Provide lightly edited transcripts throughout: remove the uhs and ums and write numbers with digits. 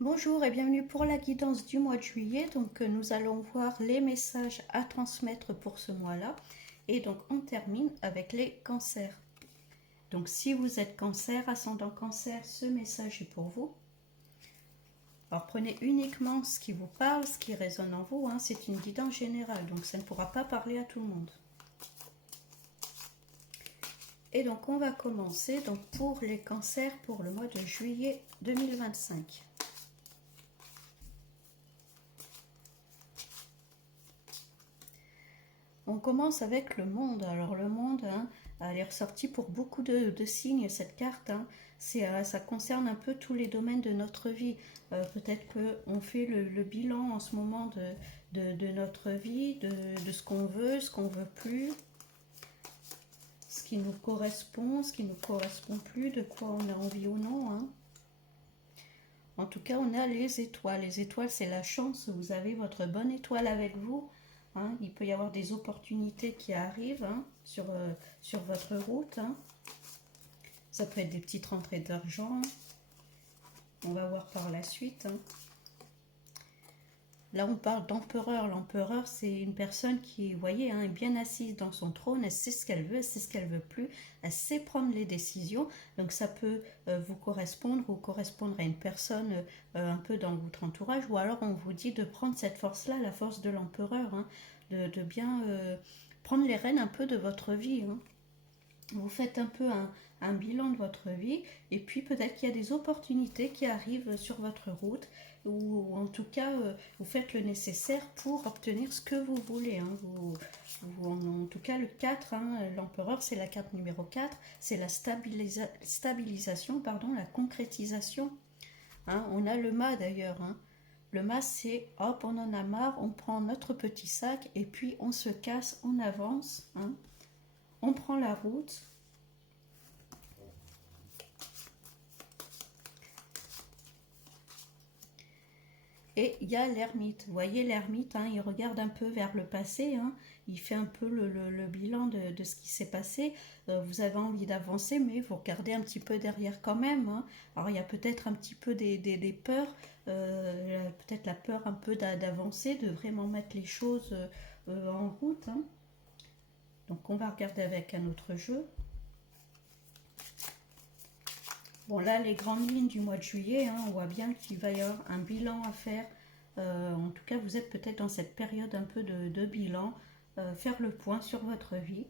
Bonjour et bienvenue pour la guidance du mois de juillet. Donc nous allons voir les messages à transmettre pour ce mois-là. Et donc on termine avec les cancers. Donc si vous êtes cancer, ascendant cancer, ce message est pour vous. Alors prenez uniquement ce qui vous parle, ce qui résonne en vous. C'est une guidance générale, donc ça ne pourra pas parler à tout le monde. Et donc on va commencer donc, pour les cancers pour le mois de juillet 2025. On commence avec le monde. Alors le monde, elle est ressortie pour beaucoup de signes, cette carte. Ça concerne un peu tous les domaines de notre vie. Peut-être qu'on fait le bilan en ce moment de notre vie, de ce qu'on veut plus, ce qui nous correspond, ce qui nous correspond plus, de quoi on a envie ou non. En tout cas, on a les étoiles. Les étoiles, c'est la chance. Vous avez votre bonne étoile avec vous. Il peut y avoir des opportunités qui arrivent sur votre route. Ça peut être des petites rentrées d'argent. On va voir par la suite. Là, on parle d'empereur. L'empereur, c'est une personne qui, vous voyez, est bien assise dans son trône. Elle sait ce qu'elle veut, elle sait ce qu'elle veut plus. Elle sait prendre les décisions. Donc, ça peut vous correspondre ou correspondre à une personne un peu dans votre entourage. Ou alors, on vous dit de prendre cette force-là, la force de l'empereur, de bien prendre les rênes un peu de votre vie. Vous faites un peu un bilan de votre vie et puis peut-être qu'il y a des opportunités qui arrivent sur votre route ou en tout cas vous faites le nécessaire pour obtenir ce que vous voulez. En tout cas le 4, l'empereur c'est la carte numéro 4, c'est la stabilisation, la concrétisation. On a le mât d'ailleurs. Le mât c'est hop, on en a marre, on prend notre petit sac et puis on se casse, on avance. On prend la route. Et il y a l'ermite. Vous voyez l'ermite, il regarde un peu vers le passé. Il fait un peu le bilan de ce qui s'est passé. Vous avez envie d'avancer, mais vous regardez un petit peu derrière quand même. Alors il y a peut-être un petit peu des peurs. Peut-être la peur un peu d'avancer, de vraiment mettre les choses en route. Donc on va regarder avec un autre jeu. Bon là les grandes lignes du mois de juillet, on voit bien qu'il va y avoir un bilan à faire. En tout cas vous êtes peut-être dans cette période un peu de bilan, faire le point sur votre vie.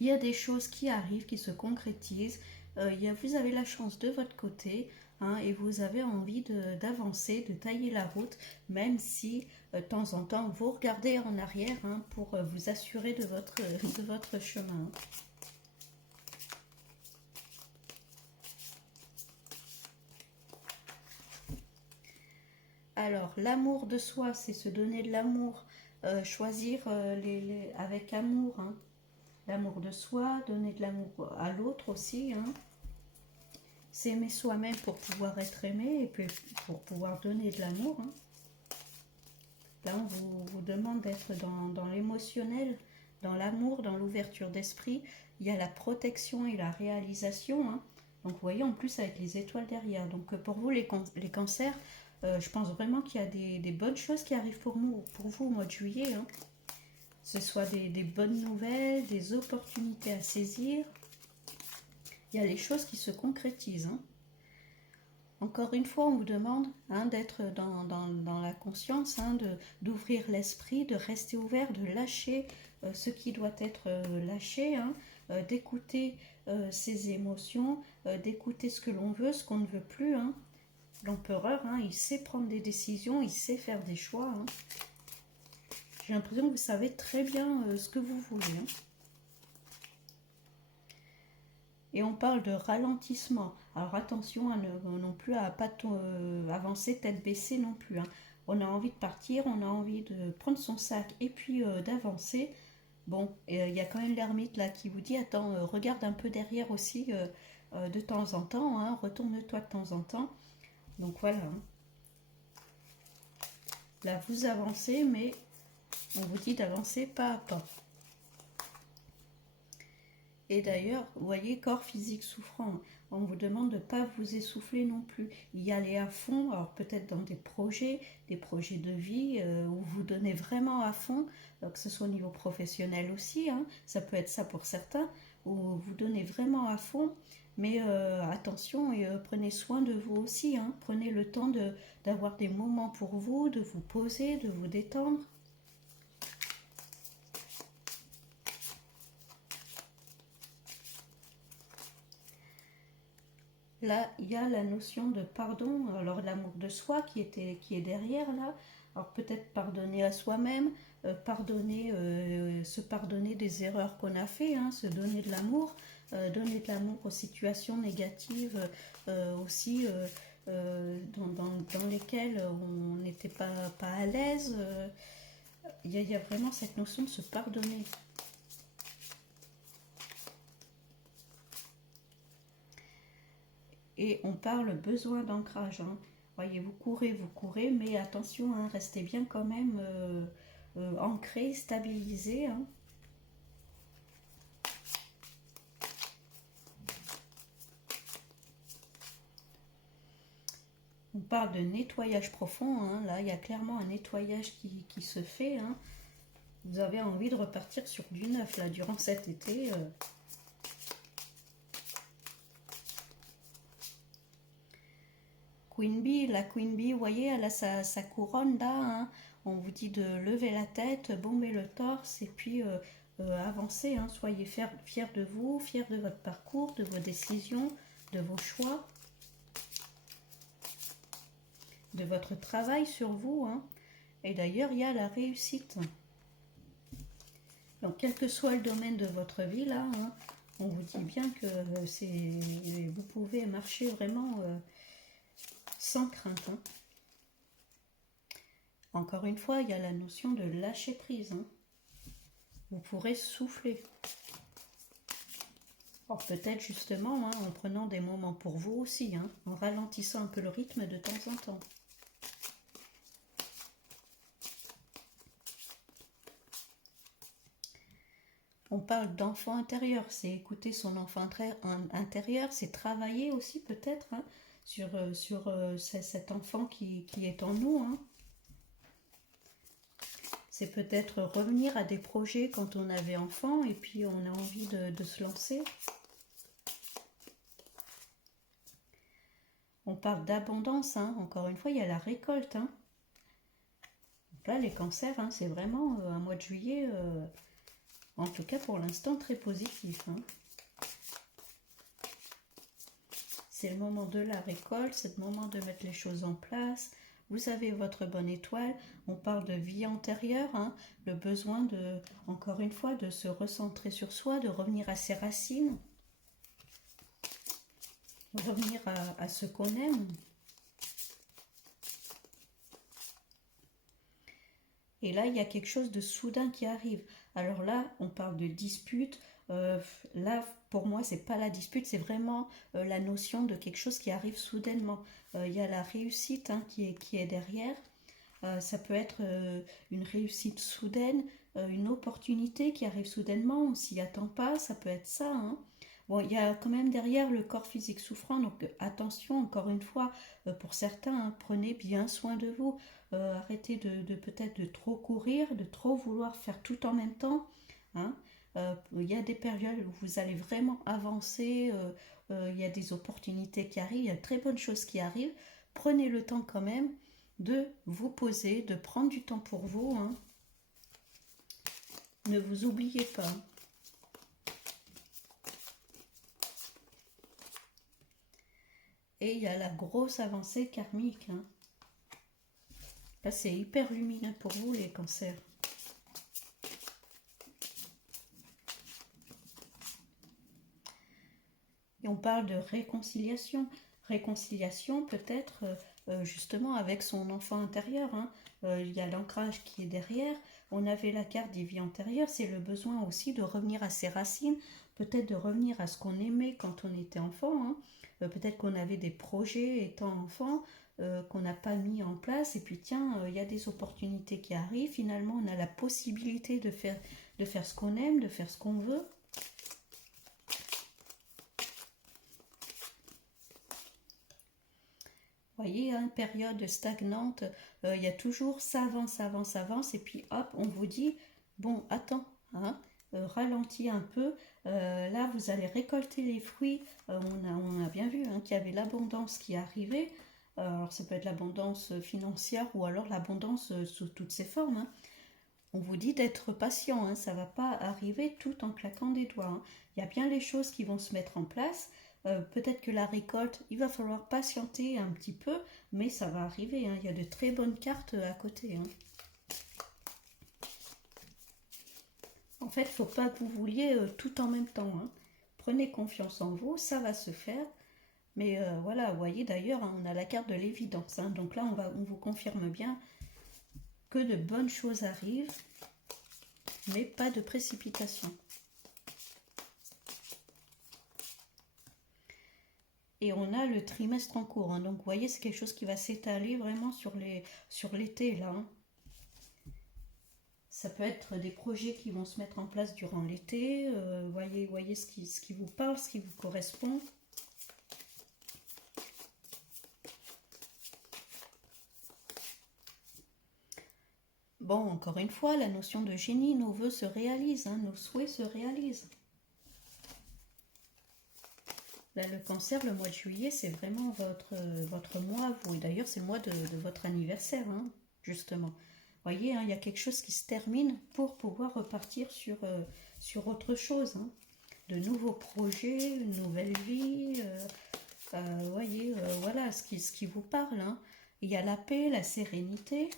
Il y a des choses qui arrivent, qui se concrétisent. Vous avez la chance de votre côté et vous avez envie d'avancer, de tailler la route, même si de temps en temps vous regardez en arrière pour vous assurer de votre chemin. Alors, l'amour de soi, c'est se donner de l'amour, choisir avec amour. L'amour de soi, donner de l'amour à l'autre aussi. S'aimer soi-même pour pouvoir être aimé et puis pour pouvoir donner de l'amour. Là, on vous demande d'être dans l'émotionnel, dans l'amour, dans l'ouverture d'esprit. Il y a la protection et la réalisation. Donc, vous voyez, en plus, avec les étoiles derrière. Donc, pour vous, les cancers, je pense vraiment qu'il y a des bonnes choses qui arrivent pour vous au mois de juillet. Ce soit des bonnes nouvelles, des opportunités à saisir. Il y a les choses qui se concrétisent. Encore une fois, on vous demande d'être dans la conscience, d'ouvrir l'esprit, de rester ouvert, de lâcher ce qui doit être lâché, d'écouter ses émotions, d'écouter ce que l'on veut, ce qu'on ne veut plus. L'empereur, il sait prendre des décisions, il sait faire des choix. J'ai l'impression que vous savez très bien ce que vous voulez. Et on parle de ralentissement. Alors attention non plus à pas avancer tête baissée non plus. On a envie de partir, on a envie de prendre son sac et puis d'avancer. Bon, il y a quand même l'ermite là qui vous dit attends, regarde un peu derrière aussi de temps en temps, retourne-toi de temps en temps. Donc voilà. Là vous avancez, mais on vous dit d'avancer pas à pas. Et d'ailleurs, vous voyez, corps physique souffrant. on vous demande de ne pas vous essouffler non plus. Y aller à fond, alors peut-être dans des projets de vie, où vous donnez vraiment à fond, que ce soit au niveau professionnel aussi, hein, ça peut être ça pour certains, où vous donnez vraiment à fond, mais attention, et prenez soin de vous aussi, hein, prenez le temps d'avoir des moments pour vous, de vous poser, de vous détendre. Là, il y a la notion de pardon, alors l'amour de soi qui est derrière là. Alors peut-être pardonner à soi-même, se pardonner des erreurs qu'on a fait, hein, se donner de l'amour aux situations négatives aussi dans lesquelles on n'était pas à l'aise. Il y a vraiment cette notion de se pardonner. Et on parle besoin d'ancrage. Hein. Voyez, vous courez, mais attention, hein, restez bien quand même ancré, stabilisé. Hein. On parle de nettoyage profond. Hein. Là, il y a clairement un nettoyage qui se fait. Hein. Vous avez envie de repartir sur du neuf là durant cet été. Queen Bee, la Queen Bee, vous voyez, elle a sa couronne là. Hein. On vous dit de lever la tête, bomber le torse et puis avancer. Hein. Soyez fiers de vous, fiers de votre parcours, de vos décisions, de vos choix, de votre travail sur vous. Hein. Et d'ailleurs, il y a la réussite. Donc, quel que soit le domaine de votre vie là, hein, on vous dit bien que vous pouvez marcher vraiment sans crainte. Hein. Encore une fois, il y a la notion de lâcher prise. Hein. Vous pourrez souffler. Alors peut-être justement hein, en prenant des moments pour vous aussi, hein, en ralentissant un peu le rythme de temps en temps. On parle d'enfant intérieur, c'est écouter son enfant intérieur, c'est travailler aussi peut-être hein, sur cet enfant qui est en nous. Hein. C'est peut-être revenir à des projets quand on avait enfant et puis on a envie de se lancer. On parle d'abondance, hein. Encore une fois, il y a la récolte. Hein. Donc là, les cancers, hein, c'est vraiment un mois de juillet, en tout cas pour l'instant, très positif. Hein. C'est le moment de la récolte, c'est le moment de mettre les choses en place. Vous avez votre bonne étoile. On parle de vie antérieure, hein, le besoin encore une fois, de se recentrer sur soi, de revenir à ses racines, revenir à ce qu'on aime. Et là, il y a quelque chose de soudain qui arrive. Alors là, on parle de dispute. Là, pour moi, c'est pas la dispute, c'est vraiment la notion de quelque chose qui arrive soudainement. Il y a la réussite hein, qui est derrière. Ça peut être une réussite soudaine, une opportunité qui arrive soudainement, on s'y attend pas, ça peut être ça. Hein. Bon, il y a quand même derrière le corps physique souffrant, donc attention, encore une fois, pour certains, hein, prenez bien soin de vous. Arrêtez peut-être de trop courir, de trop vouloir faire tout en même temps. Hein. Il y a des périodes où vous allez vraiment avancer, il y a des opportunités qui arrivent, il y a de très bonnes choses qui arrivent. Prenez le temps quand même de vous poser, de prendre du temps pour vous. Hein. Ne vous oubliez pas. Et il y a la grosse avancée karmique. Hein. Là, c'est hyper lumineux pour vous, les cancers. Et on parle de réconciliation. Réconciliation peut-être justement avec son enfant intérieur. Hein. Il y a l'ancrage qui est derrière. On avait la carte des vies antérieures. C'est le besoin aussi de revenir à ses racines. Peut-être de revenir à ce qu'on aimait quand on était enfant. Hein. Peut-être qu'on avait des projets étant enfant qu'on n'a pas mis en place. Et puis tiens, il y a des opportunités qui arrivent. Finalement, on a la possibilité de faire ce qu'on aime, de faire ce qu'on veut. Vous voyez, hein, période stagnante, il y a toujours ça avance, et puis hop, on vous dit, bon, attends, hein, ralentis un peu, là vous allez récolter les fruits, on a bien vu hein, qu'il y avait l'abondance qui arrivait, alors ça peut être l'abondance financière ou alors l'abondance sous toutes ses formes, hein. On vous dit d'être patient, hein, ça ne va pas arriver tout en claquant des doigts, hein. Il y a bien les choses qui vont se mettre en place. Peut-être que la récolte, il va falloir patienter un petit peu, mais ça va arriver, hein. Il y a de très bonnes cartes à côté, hein. En fait, il ne faut pas que vous vouliez tout en même temps, hein. Prenez confiance en vous, ça va se faire. Mais voilà, vous voyez d'ailleurs, hein, on a la carte de l'évidence, hein. Donc là, on vous confirme bien que de bonnes choses arrivent, mais pas de précipitation. Et on a le trimestre en cours, hein. Donc vous voyez, c'est quelque chose qui va s'étaler vraiment sur l'été là, hein. Ça peut être des projets qui vont se mettre en place durant l'été. Voyez ce qui vous parle, ce qui vous correspond. Bon, encore une fois, la notion de génie, nos vœux se réalisent, hein, nos souhaits se réalisent. Là, le cancer, le mois de juillet, c'est vraiment votre mois, vous. Et d'ailleurs, c'est le mois de votre anniversaire, hein, justement. Vous voyez, hein, il y a quelque chose qui se termine pour pouvoir repartir sur autre chose, hein. De nouveaux projets, une nouvelle vie. Voyez, voilà ce qui vous parle, hein. Il y a la paix, la sérénité.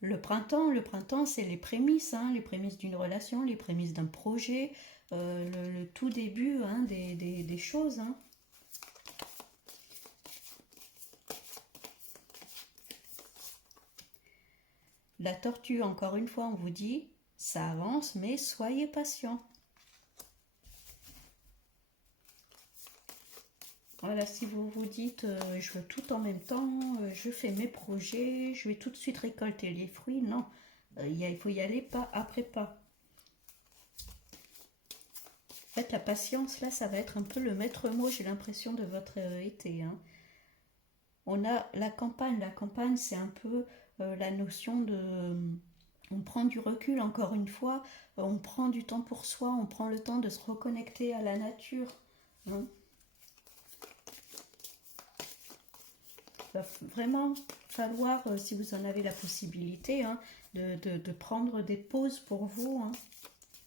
Le printemps, c'est les prémices, hein, les prémices d'une relation, les prémices d'un projet, le tout début hein, des choses, hein. La tortue, encore une fois, on vous dit, ça avance, mais soyez patient. Voilà, si vous vous dites, je veux tout en même temps, je fais mes projets, je vais tout de suite récolter les fruits, non, il faut y aller pas après pas. En fait, la patience, là, ça va être un peu le maître mot, j'ai l'impression, de votre été, hein. On a la campagne, c'est un peu la notion de... On prend du recul, encore une fois, on prend du temps pour soi, on prend le temps de se reconnecter à la nature, hein. Il va vraiment falloir, si vous en avez la possibilité, hein, de prendre des pauses pour vous, hein,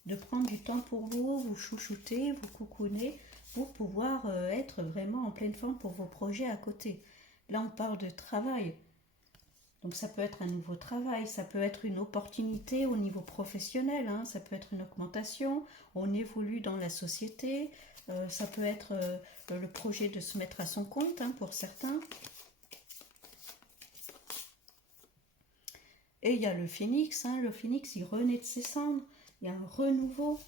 de prendre du temps pour vous, vous chouchouter, vous coucouner, pour pouvoir être vraiment en pleine forme pour vos projets à côté. Là, on parle de travail. Donc ça peut être un nouveau travail, ça peut être une opportunité au niveau professionnel, hein, ça peut être une augmentation, on évolue dans la société, ça peut être le projet de se mettre à son compte hein, pour certains. Et il y a le phénix, hein, le phénix il renaît de ses cendres, il y a un renouveau.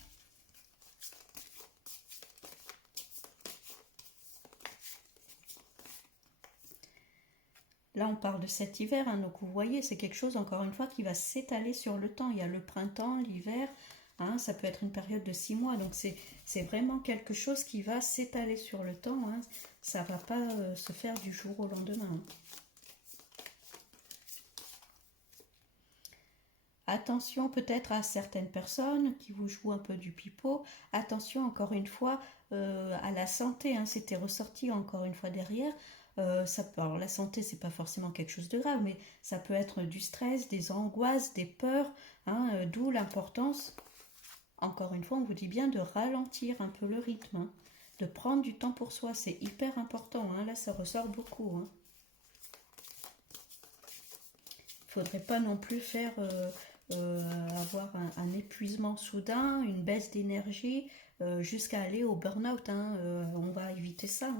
Là, on parle de cet hiver, hein, donc vous voyez, c'est quelque chose, encore une fois, qui va s'étaler sur le temps. Il y a le printemps, l'hiver, hein, ça peut être une période de 6 mois, donc c'est vraiment quelque chose qui va s'étaler sur le temps, hein. Ça ne va pas se faire du jour au lendemain, hein. Attention peut-être à certaines personnes qui vous jouent un peu du pipeau. Attention encore une fois à la santé, hein, c'était ressorti encore une fois derrière. Alors la santé, c'est pas forcément quelque chose de grave, mais ça peut être du stress, des angoisses, des peurs, hein, d'où l'importance, encore une fois, on vous dit bien de ralentir un peu le rythme, hein, de prendre du temps pour soi, c'est hyper important, hein, là ça ressort beaucoup, hein. Il ne faudrait pas non plus faire avoir un épuisement soudain, une baisse d'énergie, jusqu'à aller au burn-out, hein, on va éviter ça, hein.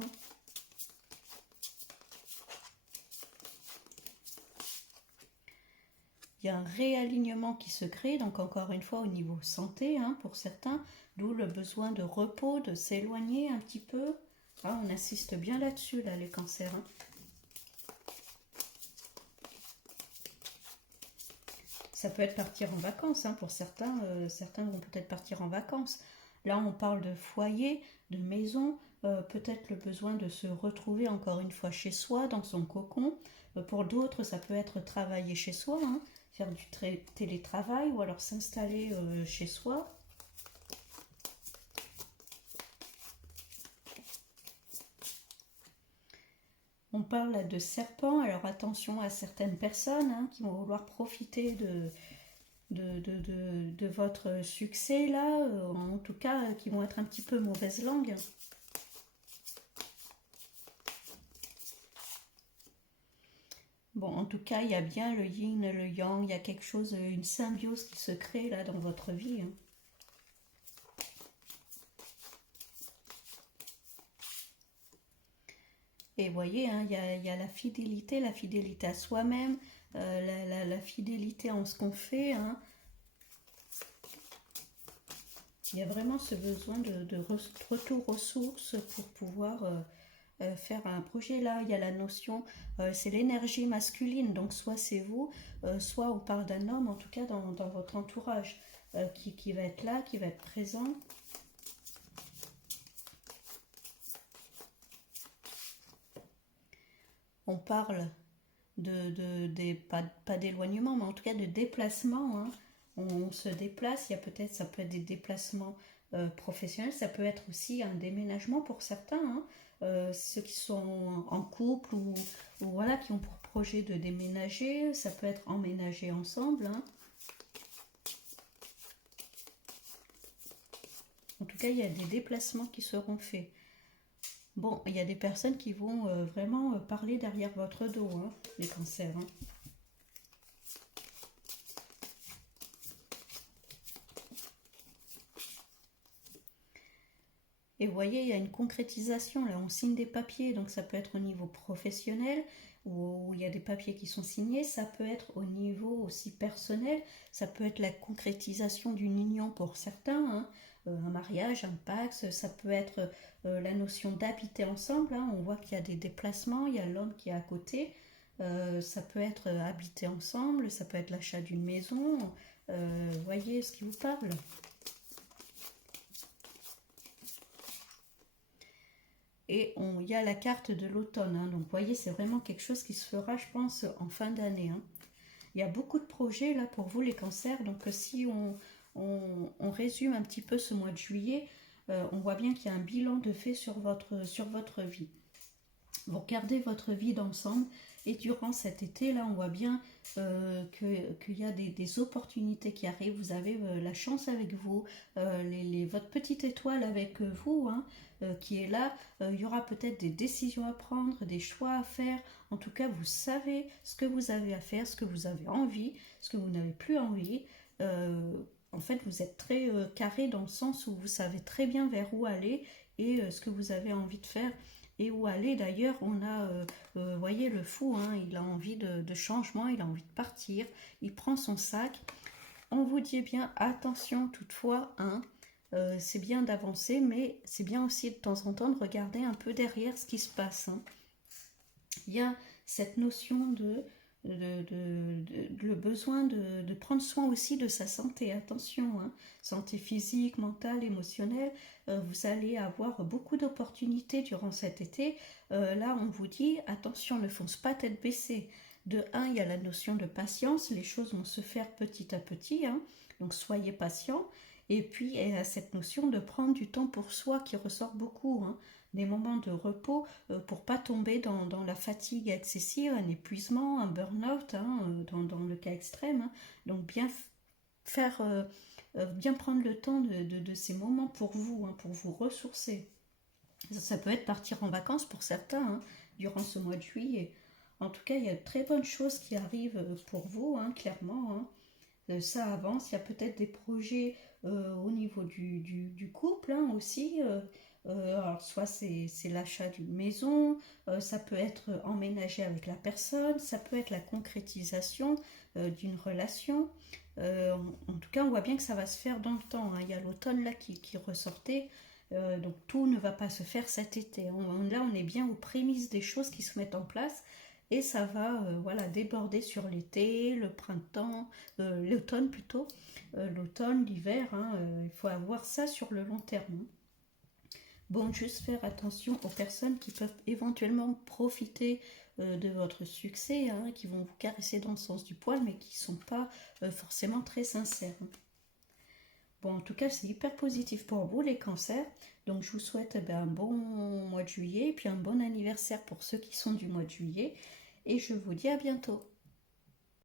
Il y a un réalignement qui se crée, donc encore une fois au niveau santé, hein, pour certains, d'où le besoin de repos, de s'éloigner un petit peu. Ah, on insiste bien là-dessus, là, les cancers, hein. Ça peut être partir en vacances, hein, pour certains, certains vont peut-être partir en vacances. Là, on parle de foyer, de maison, peut-être le besoin de se retrouver encore une fois chez soi, dans son cocon. Pour d'autres, ça peut être travailler chez soi, hein, faire du télétravail ou alors s'installer chez soi. On parle là de serpents, alors attention à certaines personnes hein, qui vont vouloir profiter de votre succès là, en tout cas qui vont être un petit peu mauvaise langue. Bon, en tout cas, il y a bien le yin, le yang, il y a quelque chose, une symbiose qui se crée là dans votre vie. Hein. Et vous voyez, hein, il y a la fidélité à soi-même, la fidélité en ce qu'on fait. Hein. Il y a vraiment ce besoin de retour aux sources pour pouvoir faire un projet. Là, il y a la notion, c'est l'énergie masculine, donc soit c'est vous, soit on parle d'un homme, en tout cas dans votre entourage, qui va être là, qui va être présent. On parle pas d'éloignement, mais en tout cas de déplacement. Hein. On se déplace, il y a peut-être, ça peut être des déplacements professionnels, ça peut être aussi un déménagement pour certains. Hein. Ceux qui sont en couple ou voilà, qui ont pour projet de déménager, ça peut être emménager ensemble. Hein. En tout cas, il y a des déplacements qui seront faits. Bon, il y a des personnes qui vont vraiment parler derrière votre dos, hein, les cancers. Hein. Et vous voyez, il y a une concrétisation, là, on signe des papiers, donc ça peut être au niveau professionnel, où il y a des papiers qui sont signés, ça peut être au niveau aussi personnel, ça peut être la concrétisation d'une union pour certains, hein, un mariage, un pax, ça peut être la notion d'habiter ensemble, hein, on voit qu'il y a des déplacements, il y a l'homme qui est à côté, ça peut être habiter ensemble, ça peut être l'achat d'une maison, vous voyez ce qui vous parle. Et il y a la carte de l'automne. Hein. Donc, vous voyez, c'est vraiment quelque chose qui se fera, je pense, en fin d'année. Hein. Il y a beaucoup de projets là pour vous, les cancers. Donc, si on résume un petit peu ce mois de juillet, on voit bien qu'il y a un bilan de fait sur votre vie. Vous regardez votre vie d'ensemble et durant cet été, là, on voit bien qu'il y a des opportunités qui arrivent. Vous avez la chance avec vous, votre petite étoile avec vous, hein, qui est là. Il y aura peut-être des décisions à prendre, des choix à faire. En tout cas, vous savez ce que vous avez à faire, ce que vous avez envie, ce que vous n'avez plus envie. En fait, vous êtes très carré dans le sens où vous savez très bien vers où aller et ce que vous avez envie de faire et où aller. D'ailleurs, on a, voyez, le fou, hein, il a envie de changement, il a envie de partir, il prend son sac. On vous dit bien, attention toutefois, hein, c'est bien d'avancer, mais c'est bien aussi de temps en temps de regarder un peu derrière ce qui se passe. Hein. Il y a cette notion le besoin de prendre soin aussi de sa santé. Attention, hein, santé physique, mentale, émotionnelle. Vous allez avoir beaucoup d'opportunités durant cet été. Là, on vous dit, attention, ne fonce pas tête baissée. De un, il y a la notion de patience. Les choses vont se faire petit à petit. Hein, donc, soyez patient. Et puis, il y a cette notion de prendre du temps pour soi qui ressort beaucoup. Hein, des moments de repos pour pas tomber dans la fatigue excessive, un épuisement, un burn-out, hein, dans le cas extrême. Hein. Donc faire, bien prendre le temps de ces moments pour vous, hein, pour vous ressourcer. Ça peut être partir en vacances pour certains hein, durant ce mois de juillet. En tout cas, il y a de très bonnes choses qui arrivent pour vous, hein, clairement. Hein. Ça avance, il y a peut-être des projets au niveau du couple hein, aussi. Alors soit c'est l'achat d'une maison, ça peut être emménager avec la personne, ça peut être la concrétisation d'une relation. En tout cas, on voit bien que ça va se faire dans le temps. Hein. Il y a l'automne là qui ressortait, donc tout ne va pas se faire cet été. Là, on est bien aux prémices des choses qui se mettent en place et ça va voilà, déborder sur l'été, le printemps, l'automne plutôt, l'automne, l'hiver, hein, il faut avoir ça sur le long terme. Hein. Bon, juste faire attention aux personnes qui peuvent éventuellement profiter de votre succès, hein, qui vont vous caresser dans le sens du poil, mais qui ne sont pas forcément très sincères. Hein. Bon, en tout cas, c'est hyper positif pour vous, les cancers. Donc, je vous souhaite un bon mois de juillet, et puis un bon anniversaire pour ceux qui sont du mois de juillet. Et je vous dis à bientôt.